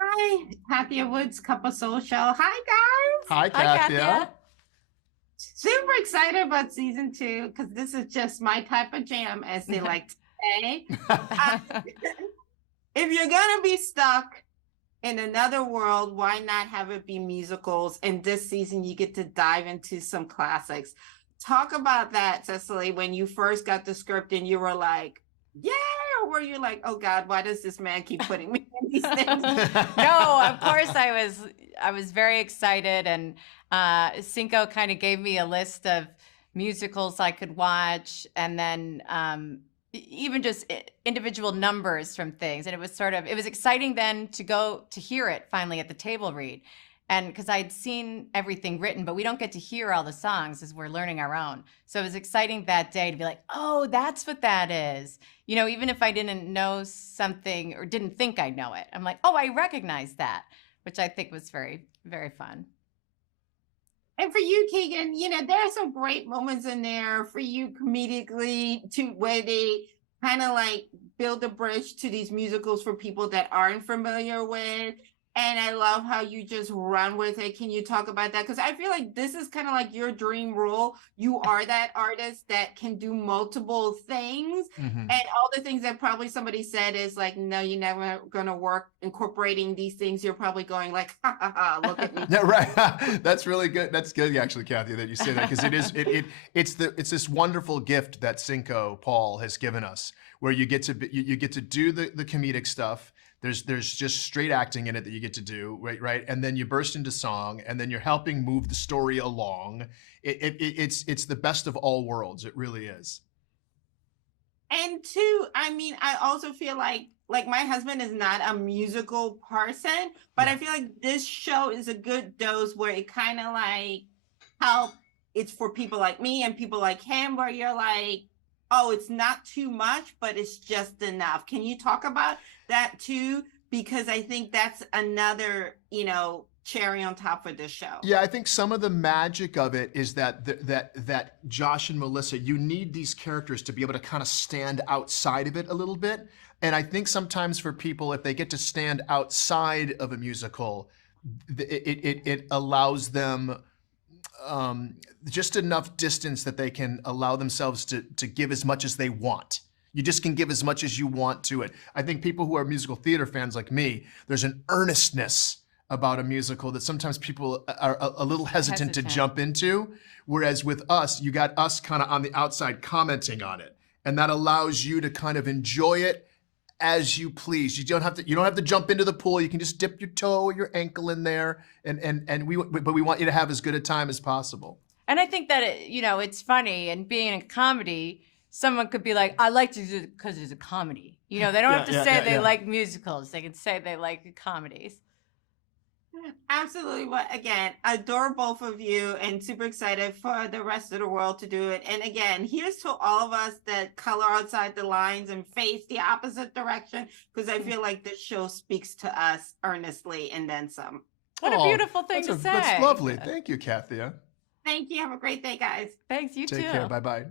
Hi, Kathia Woods, Cup of Soul Show. Hi, guys. Hi, Hi, Kathia. Kathia. Super excited about season two because this is just my type of jam, as they like to say. Uh, if you're going to be stuck in another world, why not have it be musicals? And this season, you get to dive into some classics. Talk about that, Cecily, when you first got the script and you were like, yeah, or were you like, oh God, why does this man keep putting me in these things? No, of course I was very excited, and Cinco kind of gave me a list of musicals I could watch, and then even just individual numbers from things. And it was exciting then to go to hear it finally at the table read. And because I'd seen everything written, but we don't get to hear all the songs as we're learning our own. So it was exciting that day to be like, oh, that's what that is. You know, even if I didn't know something or didn't think I know it, I'm like, oh, I recognize that, which I think was very, very fun. And for you, Keegan, there are some great moments in there for you comedically to where they kind of like build a bridge to these musicals for people that aren't familiar with. And I love how you just run with it. Can you talk about that? Because I feel like this is kind of like your dream role. You are that artist that can do multiple things. Mhm. And all the things that probably somebody said is like, no, you're never going to work incorporating these things. You're probably going like, ha, ha, ha, look at me. Yeah, right. That's really good. That's good, actually, Kathy, that you say that, because it's this wonderful gift that Cinco Paul has given us, where you get to do the comedic stuff. There's just straight acting in it that you get to do, right? And then you burst into song, and then you're helping move the story along. It's the best of all worlds. It really is. And two, I mean, I also feel like my husband is not a musical person, but I feel like this show is a good dose where it kind of like how it's for people like me and people like him, where you're like, oh, it's not too much, but it's just enough. Can you talk about that too? Because I think that's another, cherry on top for this show. Yeah, I think some of the magic of it is that Josh and Melissa, you need these characters to be able to kind of stand outside of it a little bit. And I think sometimes for people, if they get to stand outside of a musical, it allows them just enough distance that they can allow themselves to give as much as they want. You just can give as much as you want to it. I think people who are musical theater fans like me, there's an earnestness about a musical that sometimes people are a little hesitant to jump into. Whereas with us, you got us kind of on the outside commenting on it. And that allows you to kind of enjoy it as you please. You don't have to jump into the pool. You can just dip your toe or your ankle in there, but we want you to have as good a time as possible. And I think that it's funny, and being in a comedy, someone could be like, I like to do it because it's a comedy. They don't have to say they like musicals. They can say they like comedies. Absolutely. Well, again, adore both of you and super excited for the rest of the world to do it. And again, here's to all of us that color outside the lines and face the opposite direction, because I feel like this show speaks to us earnestly and then some. What a beautiful thing to say. That's lovely. Thank you, Kathia. Thank you. Have a great day, guys. Thanks. You too. Take care. Bye-bye.